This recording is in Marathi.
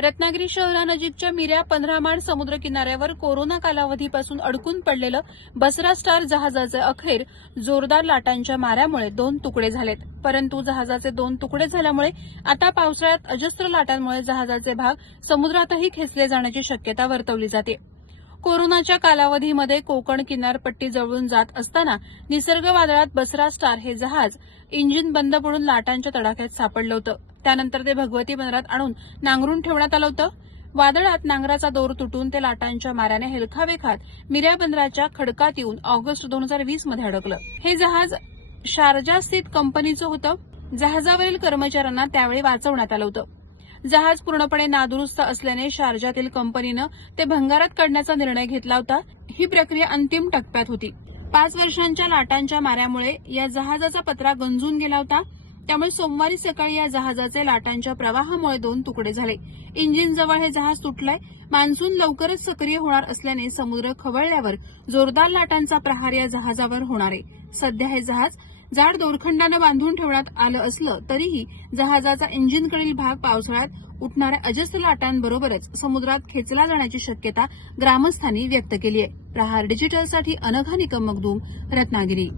रत्नागिरी शहरानजीकच्या मिऱ्या पंधरा माळ समुद्र किनाऱ्यावर कोरोना कालावधीपासून अडकून पडलेलं बसरा स्टार जहाजाचे अखेर जोरदार लाटांच्या माऱ्यामुळे दोन तुकडे झालेत. परंतु जहाजाचे दोन तुकडे झाल्यामुळे आता पावसाळ्यात अजस्त्र लाटांमुळे जहाजाचे भाग समुद्रातही खेचले जाण्याची शक्यता वर्तवली जाते. कोरोनाच्या कालावधीमध्ये कोकण किनारपट्टी जवळून जात असताना निसर्ग वादळात बसरा स्टार हे जहाज इंजिन बंद पडून लाटांच्या तडाख्यात सापडलं होतं. त्यानंतर ते भगवती बंदरात आणून नांगरून ठेवण्यात आलं होतं. वादळात नांगराचा दोर तुटून ते लाटांच्या माऱ्याने हेलखावेखात मिऱ्या बंदराच्या खडकात येऊन ऑगस्ट दोन हजार वीसमध्ये अडकलं. हे जहाज शारजा स्थित कंपनीचं होतं. जहाजावरील कर्मचाऱ्यांना त्यावेळी वाचवण्यात आलं होतं. जहाज पूर्णपणे नादुरुस्त असल्याने शारजातील कंपनीनं ते भंगारात काढण्याचा निर्णय घेतला होता. ही प्रक्रिया अंतिम टप्प्यात होती. पाच वर्षांच्या लाटांच्या माऱ्यामुळे या जहाजाचा पत्रा गंजून गेला होता. त्यामुळे सोमवारी सकाळी या जहाजाचे लाटांच्या प्रवाहामुळे दोन तुकडे झाले. इंजिन जवळ हे जहाज तुटलंय. मान्सून लवकरच सक्रिय होणार असल्याने समुद्र खवळल्यावर जोरदार लाटांचा प्रहार या जहाजावर होणार आहे. सध्या हे जहाज जाड दोरखंडानं बांधून ठेवण्यात आलं असलं तरीही जहाजाचा इंजिनकडील भाग पावसाळ्यात उठणाऱ्या अजस्त लाटांबरोबरच समुद्रात खेचला जाण्याची शक्यता ग्रामस्थांनी व्यक्त केली आहे. प्रहार डिजिटलसाठी अनघा निकम मगदूम रत्नागिरी.